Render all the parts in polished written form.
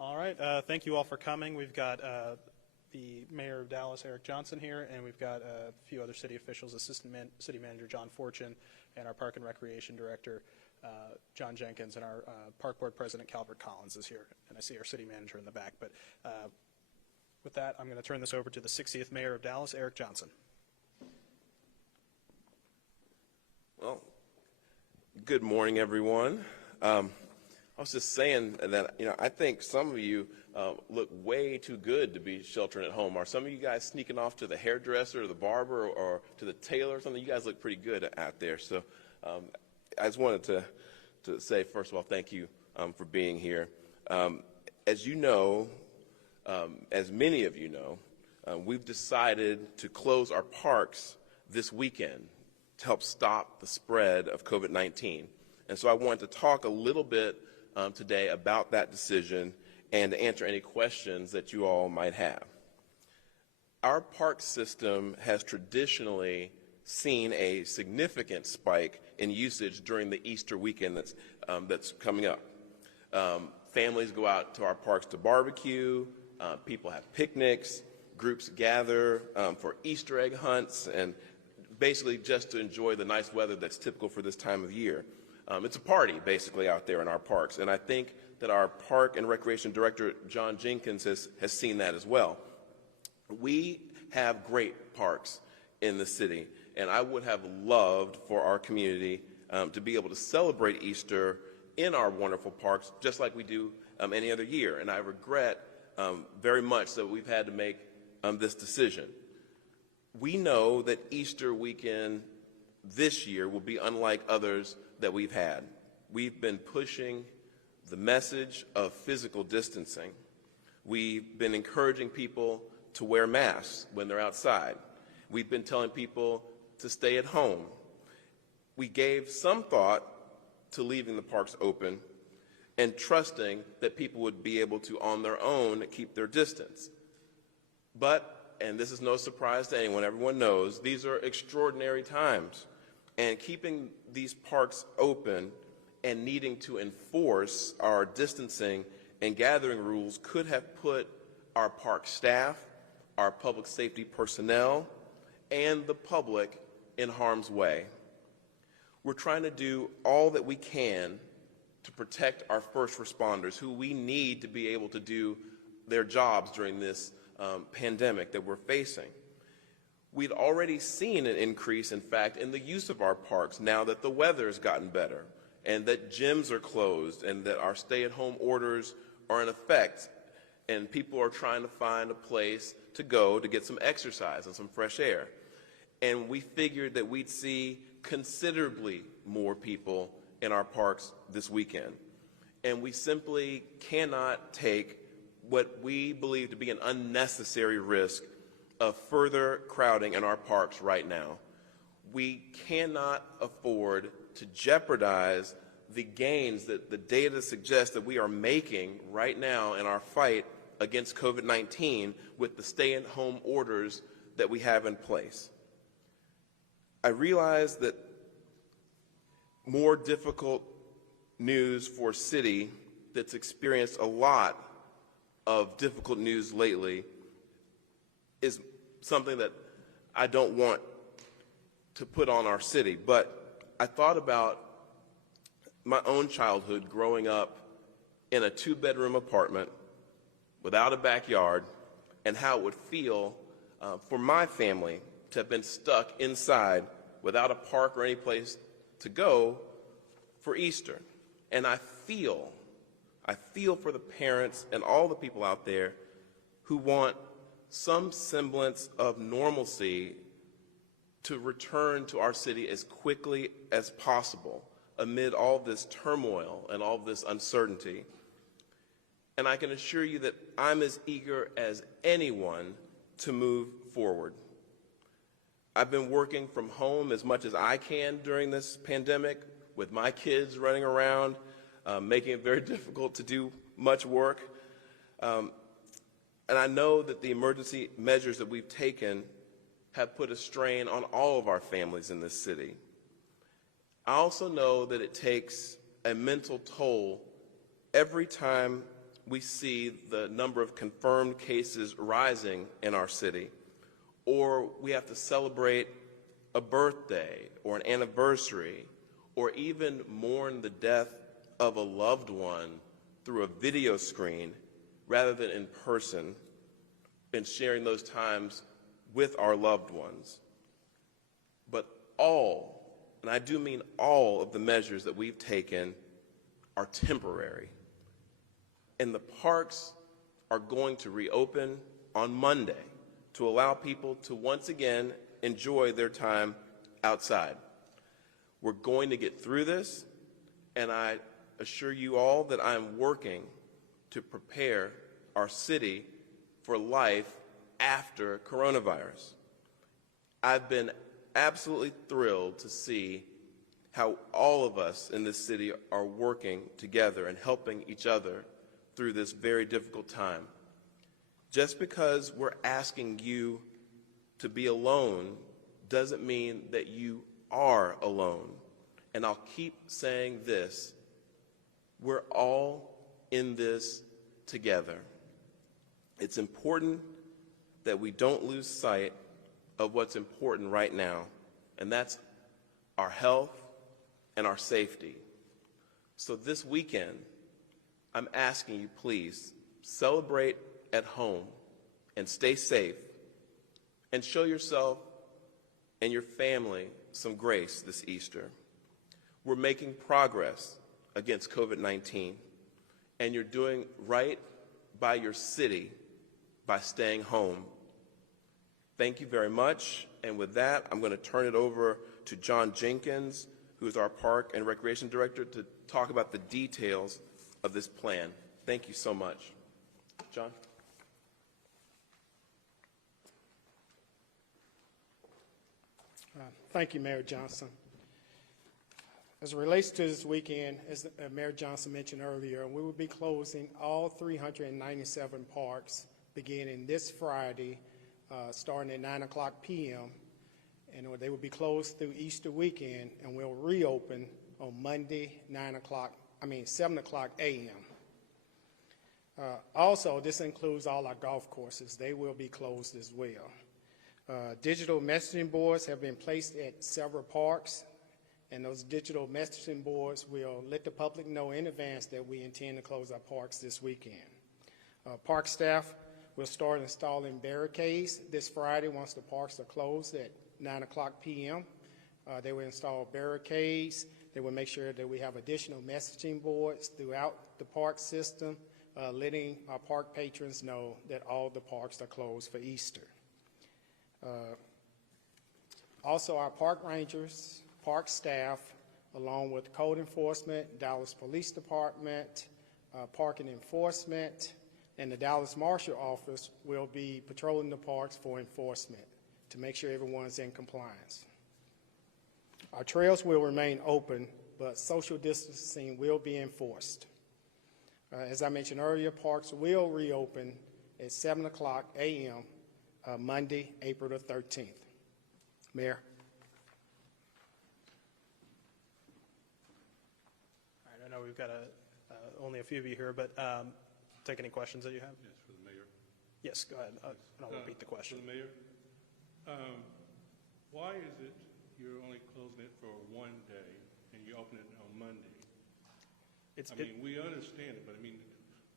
All right, thank you all for coming. We've got the Mayor of Dallas, Eric Johnson, here, and we've got a few other city officials, City Manager John Fortune, and our Park and Recreation Director, John Jenkins, and our Park Board President, Calvert Collins, is here. And I see our City Manager in the back. But with that, I'm going to turn this over to the 60th Mayor of Dallas, Eric Johnson. Well, good morning, everyone. I was just saying that, I think some of you look way too good to be sheltering at home. Are some of you guys sneaking off to the hairdresser or the barber or to the tailor or something? You guys look pretty good out there. So I just wanted to say, first of all, thank you for being here. As you know, as many of you know, we've decided to close our parks this weekend to help stop the spread of COVID-19. And so I wanted to talk a little bit today about that decision and to answer any questions that you all might have. Our park system has traditionally seen a significant spike in usage during the Easter weekend that's coming up. Families go out to our parks to barbecue, people have picnics, groups gather for Easter egg hunts, and basically just to enjoy the nice weather that's typical for this time of year. It's a party, basically, out there in our parks, and I think that our Park and Recreation Director, John Jenkins, has seen that as well. We have great parks in the city, and I would have loved for our community to be able to celebrate Easter in our wonderful parks, just like we do any other year, and I regret very much that we've had to make this decision. We know that Easter weekend this year will be unlike others that we've had. We've been pushing the message of physical distancing. We've been encouraging people to wear masks when they're outside. We've been telling people to stay at home. We gave some thought to leaving the parks open and trusting that people would be able to, on their own, keep their distance. But, and this is no surprise to anyone, everyone knows, these are extraordinary times. And keeping these parks open and needing to enforce our distancing and gathering rules could have put our park staff, our public safety personnel, and the public in harm's way. We're trying to do all that we can to protect our first responders, who we need to be able to do their jobs during this pandemic that we're facing. We'd already seen an increase, in fact, in the use of our parks now that the weather's gotten better and that gyms are closed and that our stay-at-home orders are in effect and people are trying to find a place to go to get some exercise and some fresh air. And we figured that we'd see considerably more people in our parks this weekend. And we simply cannot take what we believe to be an unnecessary risk of further crowding in our parks right now. We cannot afford to jeopardize the gains that the data suggests that we are making right now in our fight against COVID-19 with the stay-at-home orders that we have in place. I realize that more difficult news for a city that's experienced a lot of difficult news lately is something that I don't want to put on our city, but I thought about my own childhood growing up in a 2-bedroom apartment without a backyard and how it would feel for my family to have been stuck inside without a park or any place to go for Easter. And I feel for the parents and all the people out there who want some semblance of normalcy to return to our city as quickly as possible amid all this turmoil and all this uncertainty. And I can assure you that I'm as eager as anyone to move forward. I've been working from home as much as I can during this pandemic with my kids running around, making it very difficult to do much work. And I know that the emergency measures that we've taken have put a strain on all of our families in this city. I also know that it takes a mental toll every time we see the number of confirmed cases rising in our city, or we have to celebrate a birthday or an anniversary, or even mourn the death of a loved one through a video screen rather than in person, and sharing those times with our loved ones. But all, and I do mean all, of the measures that we've taken are temporary. And the parks are going to reopen on Monday to allow people to once again enjoy their time outside. We're going to get through this, and I assure you all that I'm working to prepare our city for life after coronavirus. I've been absolutely thrilled to see how all of us in this city are working together and helping each other through this very difficult time. Just because we're asking you to be alone doesn't mean that you are alone. And I'll keep saying this: we're all in this together. It's important that we don't lose sight of what's important right now, and that's our health and our safety. So this weekend, I'm asking you, please celebrate at home and stay safe, and show yourself and your family some grace this Easter. We're making progress against COVID-19, and you're doing right by your city by staying home. Thank you very much. And with that, I'm going to turn it over to John Jenkins, who is our Park and Recreation Director, to talk about the details of this plan. Thank you so much. John? Thank you, Mayor Johnson. As it relates to this weekend, as Mayor Johnson mentioned earlier, we will be closing all 397 parks beginning this Friday, starting at 9 o'clock p.m., and they will be closed through Easter weekend, and we'll reopen on Monday, 7 o'clock a.m. Also, this includes all our golf courses. They will be closed as well. Digital messaging boards have been placed at several parks, and those digital messaging boards will let the public know in advance that we intend to close our parks this weekend. Park staff will start installing barricades this Friday once the parks are closed at 9 o'clock p.m. They will install barricades. They will make sure that we have additional messaging boards throughout the park system, letting our park patrons know that all the parks are closed for Easter. Also, our park rangers, park staff, along with code enforcement, Dallas Police Department, parking enforcement, and the Dallas Marshal Office will be patrolling the parks for enforcement to make sure everyone's in compliance. Our trails will remain open, but social distancing will be enforced. As I mentioned earlier, parks will reopen at 7 o'clock a.m. Monday, April the 13th. Mayor. All right, I know we've got only a few of you here, but take any questions that you have. Yes, for the mayor. Yes, go ahead, and I'll repeat the question. For the mayor, why is it you're only closing it for one day and you open it on Monday? We understand it, but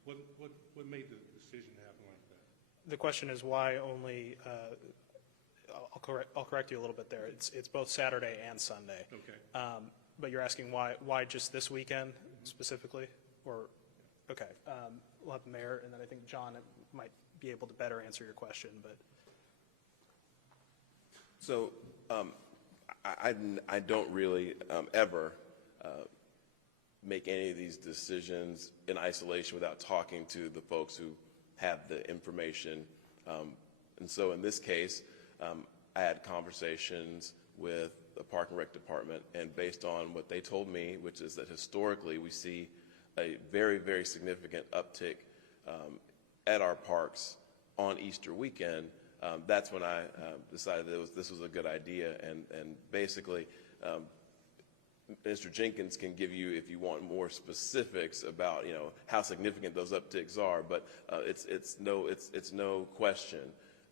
what made the decision happen like that? The question is why only, I'll correct you a little bit there. It's both Saturday and Sunday. Okay. But you're asking why just this weekend specifically? Or, okay, we'll have the mayor, and then I think John might be able to better answer your question. But So I don't really ever make any of these decisions in isolation without talking to the folks who have the information. And so in this case, I had conversations with the Park and Rec Department, and based on what they told me, which is that historically we see a very, very significant uptick at our parks on Easter weekend, that's when I decided that this was a good idea. And basically, Mr. Jenkins can give you, if you want more specifics about, how significant those upticks are. But it's no question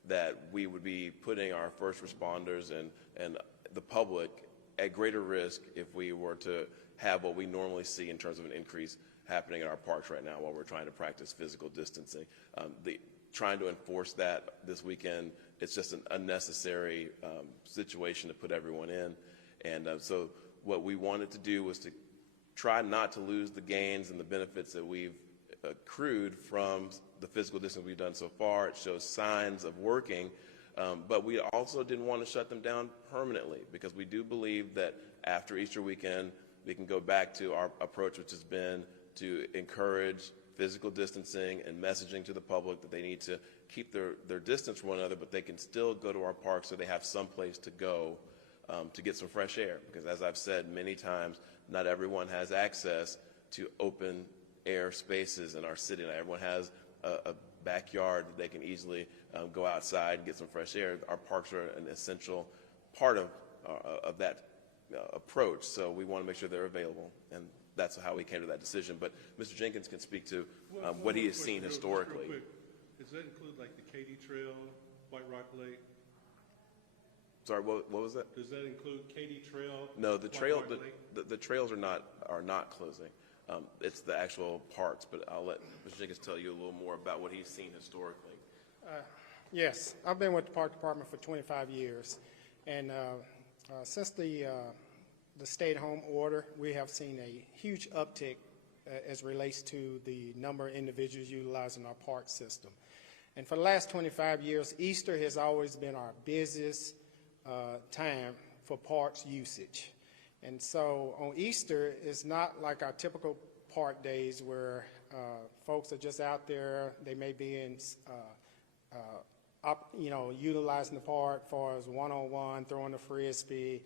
that we would be putting our first responders and the public at greater risk if we were to have what we normally see in terms of an increase happening in our parks right now while we're trying to practice physical distancing. Trying to enforce that this weekend, it's just an unnecessary situation to put everyone in. And so what we wanted to do was to try not to lose the gains and the benefits that we've accrued from the physical distance we've done so far. It shows signs of working, but we also didn't want to shut them down permanently, because we do believe that after Easter weekend, we can go back to our approach, which has been to encourage physical distancing and messaging to the public that they need to keep their distance from one another, but they can still go to our parks so they have some place to go to get some fresh air. Because as I've said many times, not everyone has access to open air spaces in our city. Not everyone has a backyard that they can easily go outside and get some fresh air. Our parks are an essential part of that approach, so we want to make sure they're available, and that's how we came to that decision. But Mr. Jenkins can speak to what he has seen historically. Real quick. Does that include like the Katy Trail, White Rock Lake? Sorry, what was that? Does that include Katy Trail? No, the trail, White Rock Lake? the trails are not closing. It's the actual parks, but I'll let Mr. Jenkins tell you a little more about what he's seen historically. Yes, I've been with the Park Department for 25 years, and since the stay-at-home order, we have seen a huge uptick as relates to the number of individuals utilizing our park system. And for the last 25 years, Easter has always been our busiest time for parks usage. And so on Easter, it's not like our typical park days where folks are just out there. They may be in, utilizing the park as far as one-on-one, throwing the frisbee,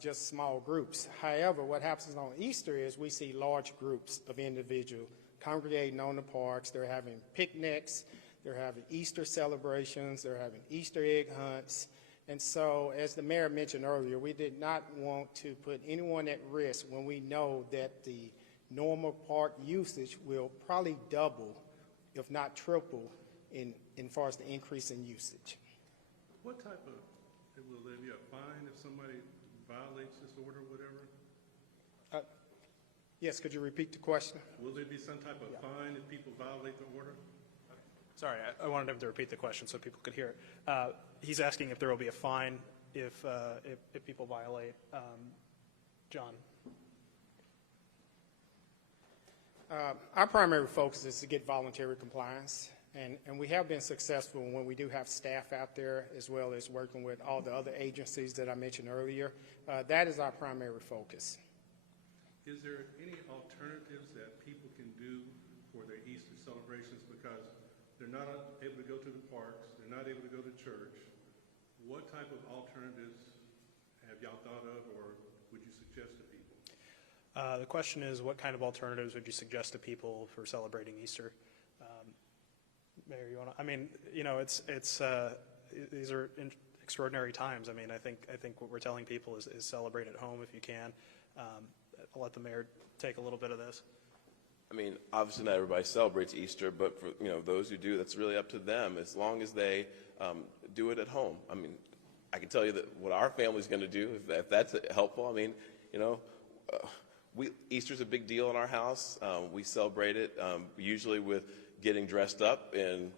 just small groups. However, what happens on Easter is we see large groups of individuals congregating on the parks. They're having picnics, they're having Easter celebrations, they're having Easter egg hunts. And so, as the mayor mentioned earlier, we did not want to put anyone at risk when we know that the normal park usage will probably double, if not triple, in far as the increase in usage. What type of, will there be a fine if somebody violates this order or whatever? Yes, could you repeat the question? Will there be some type of fine if people violate the order? Sorry, I wanted him to repeat the question so people could hear it. He's asking if there will be a fine if people violate. John. Our primary focus is to get voluntary compliance, and we have been successful when we do have staff out there, as well as working with all the other agencies that I mentioned earlier. That is our primary focus. Is there any alternatives that people can do for their Easter celebrations, because they're not able to go to the parks, they're not able to go to church? What type of alternatives have y'all thought of, or would you suggest to people? The question is, what kind of alternatives would you suggest to people for celebrating Easter? Mayor, you want to? I mean, these are extraordinary times. I mean, I think what we're telling people is celebrate at home if you can. I'll let the mayor take a little bit of this. I mean, obviously not everybody celebrates Easter, but for those who do, that's really up to them, as long as they do it at home. I mean, I can tell you that what our family's going to do, if that's helpful. I mean, Easter's a big deal in our house. We celebrate it usually with getting dressed up in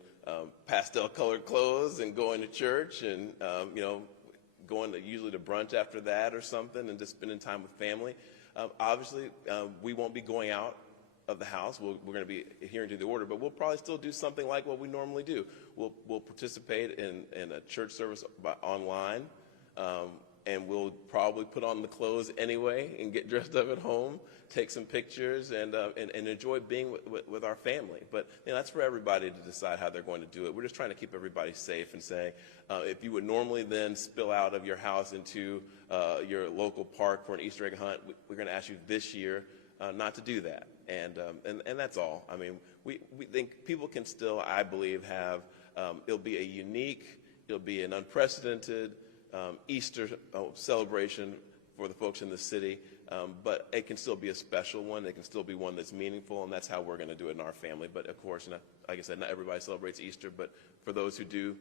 pastel-colored clothes and going to church, and going usually to brunch after that or something, and just spending time with family. Obviously, we won't be going out of the house. We're going to be adhering to the order, but we'll probably still do something like what we normally do. We'll participate in a church service online, and we'll probably put on the clothes anyway and get dressed up at home, take some pictures, and enjoy being with our family. But that's for everybody to decide how they're going to do it. We're just trying to keep everybody safe and saying, if you would normally then spill out of your house into your local park for an Easter egg hunt, we're going to ask you this year not to do that. And that's all. I mean, we think people can still, I believe, have, it'll be an unprecedented Easter celebration for the folks in the city. but it can still be a special one. It can still be one that's meaningful, and that's how we're going to do it in our family. But of course, like I said, not everybody celebrates Easter, but for those who do,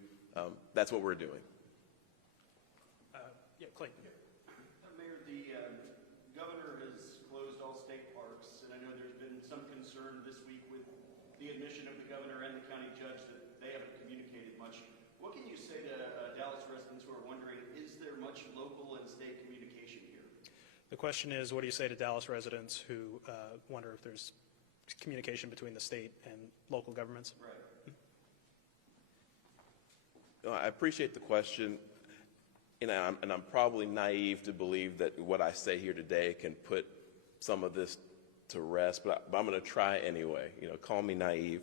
that's what we're doing. Yeah, Clayton. Mayor, the governor has closed all state parks, and I know there's been some concern this week with the admission of the governor and the county judge that they haven't communicated much. What can you say to Dallas residents who are wondering, is there much local and state communication here? The question is, what do you say to Dallas residents who wonder if there's communication between the state and local governments? Right. I appreciate the question. And I'm probably naive to believe that what I say here today can put some of this to rest, but I'm going to try anyway. Call me naive.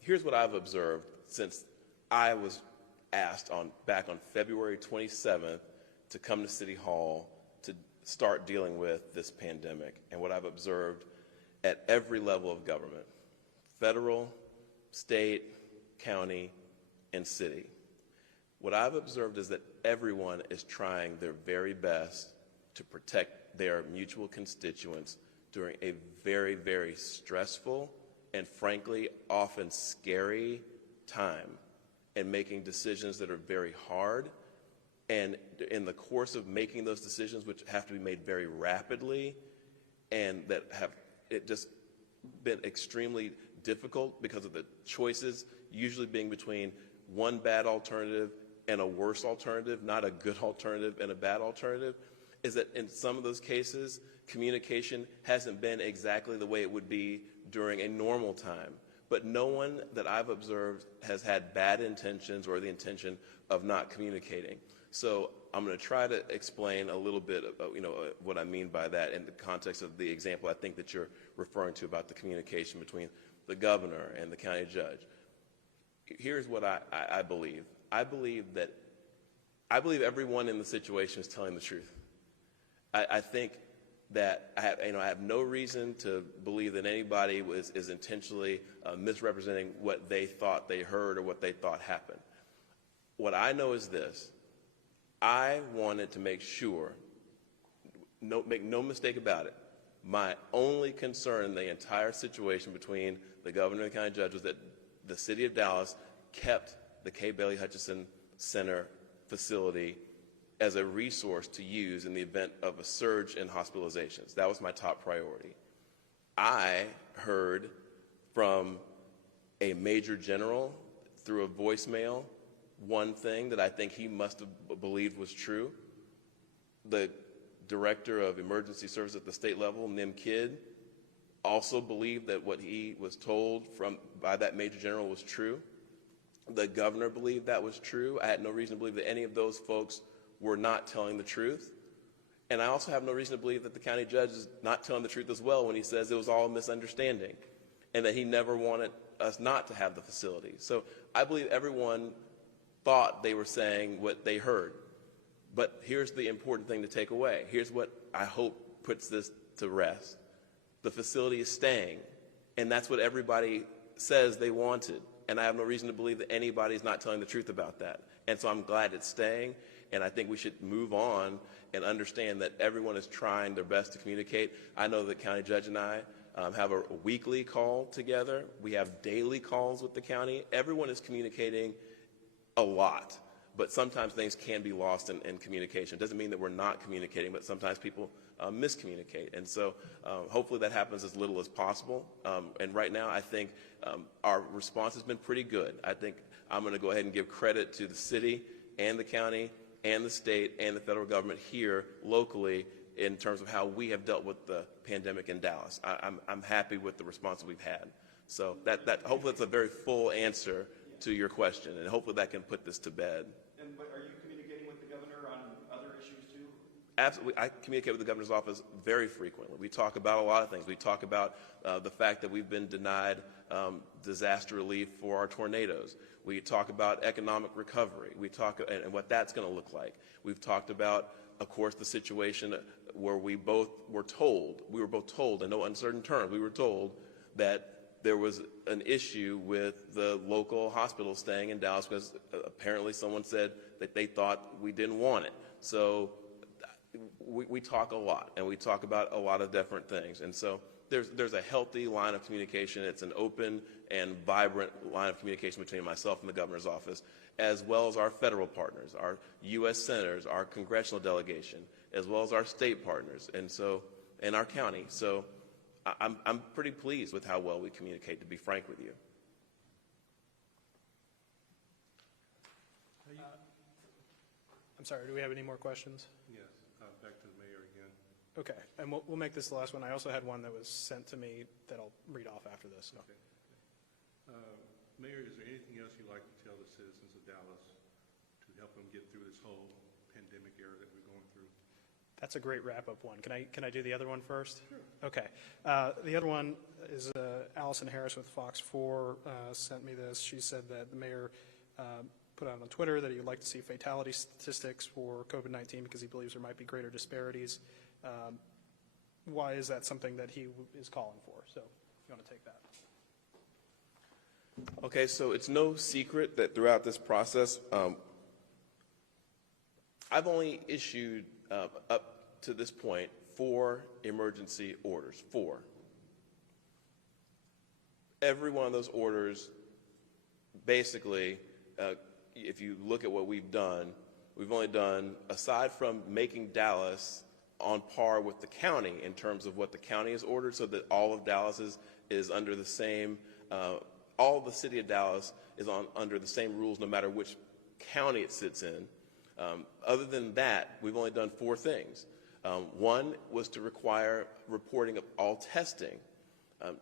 Here's what I've observed since I was asked back on February 27th to come to City Hall to start dealing with this pandemic, and what I've observed at every level of government, federal, state, county, and city. What I've observed is that everyone is trying their very best to protect their mutual constituents during a very, very stressful and frankly often scary time, and making decisions that are very hard. And in the course of making those decisions, which have to be made very rapidly and that have just been extremely difficult because of the choices usually being between one bad alternative and a worse alternative, not a good alternative and a bad alternative, is that in some of those cases, communication hasn't been exactly the way it would be during a normal time. But no one that I've observed has had bad intentions or the intention of not communicating. So I'm going to try to explain a little bit about, what I mean by that in the context of the example I think that you're referring to about the communication between the governor and the county judge. Here's what I believe. I believe everyone in the situation is telling the truth. I think that I have no reason to believe that anybody is intentionally misrepresenting what they thought they heard or what they thought happened. What I know is this. I wanted to make sure, make no mistake about it, my only concern in the entire situation between the governor and the county judge was that the city of Dallas kept the K. Bailey Hutchison Center facility as a resource to use in the event of a surge in hospitalizations. That was my top priority. I heard from a major general through a voicemail one thing that I think he must have believed was true. The director of emergency service at the state level, Nim Kidd, also believed that what he was told by that major general was true. The governor believed that was true. I had no reason to believe that any of those folks were not telling the truth. And I also have no reason to believe that the county judge is not telling the truth as well when he says it was all a misunderstanding and that he never wanted us not to have the facility. So I believe everyone thought they were saying what they heard. But here's the important thing to take away. Here's what I hope puts this to rest. The facility is staying, and that's what everybody says they wanted. And I have no reason to believe that anybody's not telling the truth about that. And so I'm glad it's staying, and I think we should move on and understand that everyone is trying their best to communicate. I know the county judge and I have a weekly call together. We have daily calls with the county. Everyone is communicating a lot, but sometimes things can be lost in communication. It doesn't mean that we're not communicating, but sometimes people miscommunicate. And so hopefully that happens as little as possible. And right now I think our response has been pretty good. I think I'm going to go ahead and give credit to the city and the county and the state and the federal government here locally in terms of how we have dealt with the pandemic in Dallas. I'm happy with the response that we've had. So that hopefully that's a very full answer to your question, and hopefully that can put this to bed. But are you communicating with the governor on other issues too? Absolutely. I communicate with the governor's office very frequently. We talk about a lot of things. We talk about the fact that we've been denied disaster relief for our tornadoes. We talk about economic recovery. We talk and what that's going to look like. We've talked about, of course, the situation where we were both told in no uncertain terms, we were told that there was an issue with the local hospital staying in Dallas because apparently someone said that they thought we didn't want it. So we talk a lot, and we talk about a lot of different things. And so there's a healthy line of communication. It's an open and vibrant line of communication between myself and the governor's office, as well as our federal partners, our U.S. senators, our congressional delegation, as well as our state partners, and our county. So I'm pretty pleased with how well we communicate, to be frank with you. I'm sorry, do we have any more questions? Yes, back to the mayor again. Okay, and we'll make this the last one. I also had one that was sent to me that I'll read off after this. So. Okay. Mayor, is there anything else you'd like to tell the citizens of Dallas to help them get through this whole pandemic era that we're going through? That's a great wrap-up one. Can I do the other one first? Sure. Okay. The other one is Allison Harris with Fox 4 sent me this. She said that the mayor put out on Twitter that he would like to see fatality statistics for COVID-19 because he believes there might be greater disparities. Why is that something that he is calling for? So if you want to take that. Okay, so it's no secret that throughout this process, I've only issued up to this point 4 emergency orders. 4. Every one of those orders, basically, if you look at what we've done, we've only done, aside from making Dallas on par with the county in terms of what the county has ordered, so that all of Dallas is under the same, all of the city of Dallas is under the same rules no matter which county it sits in. Other than that, we've only done 4 things. One was to require reporting of all testing.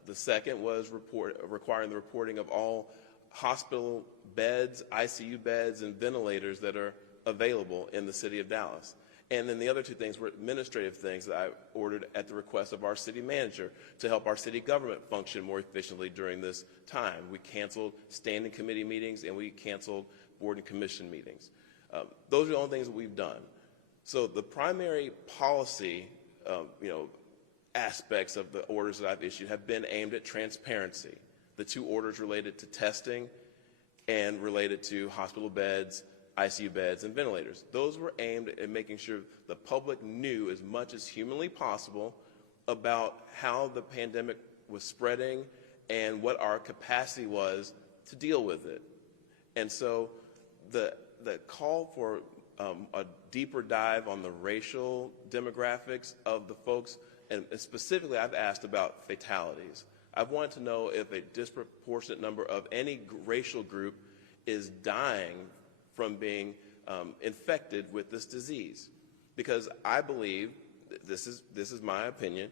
The second was requiring the reporting of all hospital beds, ICU beds, and ventilators that are available in the city of Dallas. And then the other 2 things were administrative things that I ordered at the request of our city manager to help our city government function more efficiently during this time. We canceled standing committee meetings and we canceled board and commission meetings. Those are the only things that we've done. So the primary policy, aspects of the orders that I've issued have been aimed at transparency. The 2 orders related to testing and related to hospital beds, ICU beds, and ventilators. Those were aimed at making sure the public knew as much as humanly possible about how the pandemic was spreading and what our capacity was to deal with it. And so the call for a deeper dive on the racial demographics of the folks, and specifically I've asked about fatalities. I've wanted to know if a disproportionate number of any racial group is dying from being infected with this disease. Because I believe, this is my opinion,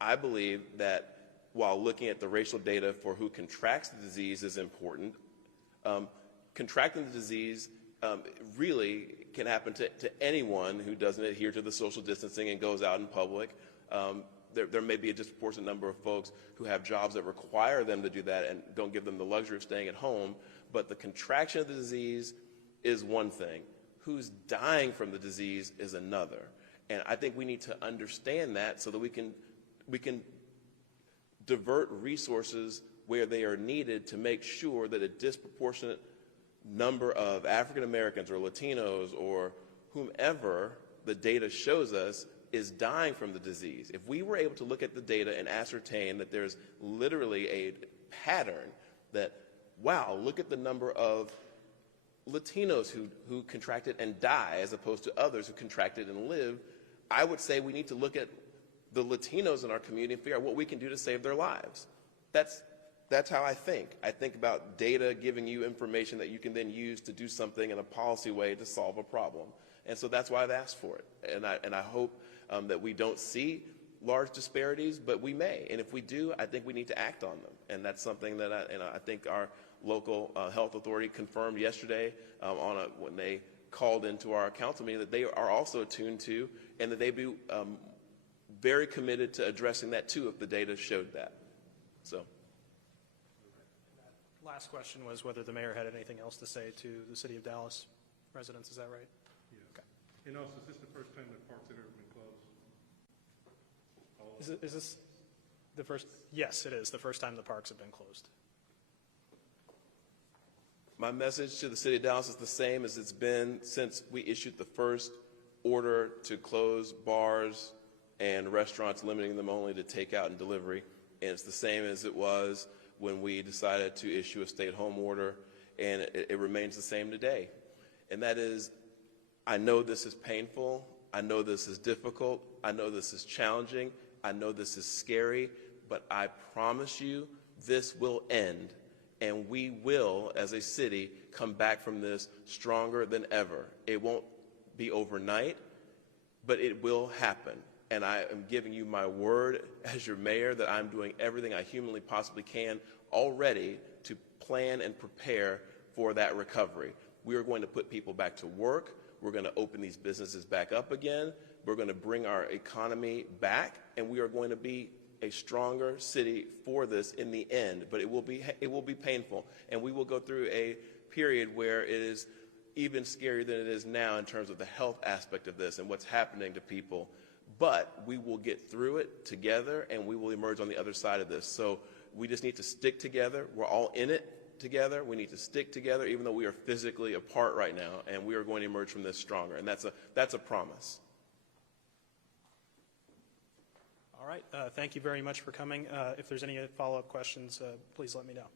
I believe that while looking at the racial data for who contracts the disease is important, contracting the disease really can happen to anyone who doesn't adhere to the social distancing and goes out in public. There may be a disproportionate number of folks who have jobs that require them to do that and don't give them the luxury of staying at home, but the contraction of the disease is one thing. Who's dying from the disease is another. And I think we need to understand that so that we can divert resources where they are needed to make sure that a disproportionate number of African Americans or Latinos or whomever the data shows us is dying from the disease. If we were able to look at the data and ascertain that there's literally a pattern that, wow, look at the number of Latinos who contracted and die as opposed to others who contracted and live, I would say we need to look at the Latinos in our community and figure out what we can do to save their lives. That's how I think. I think about data giving you information that you can then use to do something in a policy way to solve a problem. And so that's why I've asked for it. And I hope that we don't see large disparities, but we may. And if we do, I think we need to act on them. And that's something that I think our local health authority confirmed yesterday when they called into our council meeting that they are also attuned to, and that they'd be very committed to addressing that too if the data showed that. So. Last question was whether the mayor had anything else to say to the city of Dallas residents. Is that right? Yes. Okay. And also, is this the first time the parks have ever been closed? Is this the first? Yes, it is the first time the parks have been closed. My message to the city of Dallas is the same as it's been since we issued the first order to close bars and restaurants, limiting them only to takeout and delivery. And it's the same as it was when we decided to issue a stay-at-home order, and it remains the same today. And that is, I know this is painful. I know this is difficult. I know this is challenging. I know this is scary, but I promise you this will end, and we will, as a city, come back from this stronger than ever. It won't be overnight, but it will happen. And I am giving you my word as your mayor that I'm doing everything I humanly possibly can already to plan and prepare for that recovery. We are going to put people back to work. We're going to open these businesses back up again. We're going to bring our economy back, and we are going to be a stronger city for this in the end. But it will be painful, and we will go through a period where it is even scarier than it is now in terms of the health aspect of this and what's happening to people. But we will get through it together, and we will emerge on the other side of this. So we just need to stick together. We're all in it together. We need to stick together, even though we are physically apart right now, and we are going to emerge from this stronger. And that's a promise. All right. Thank you very much for coming. If there's any follow-up questions, please let me know.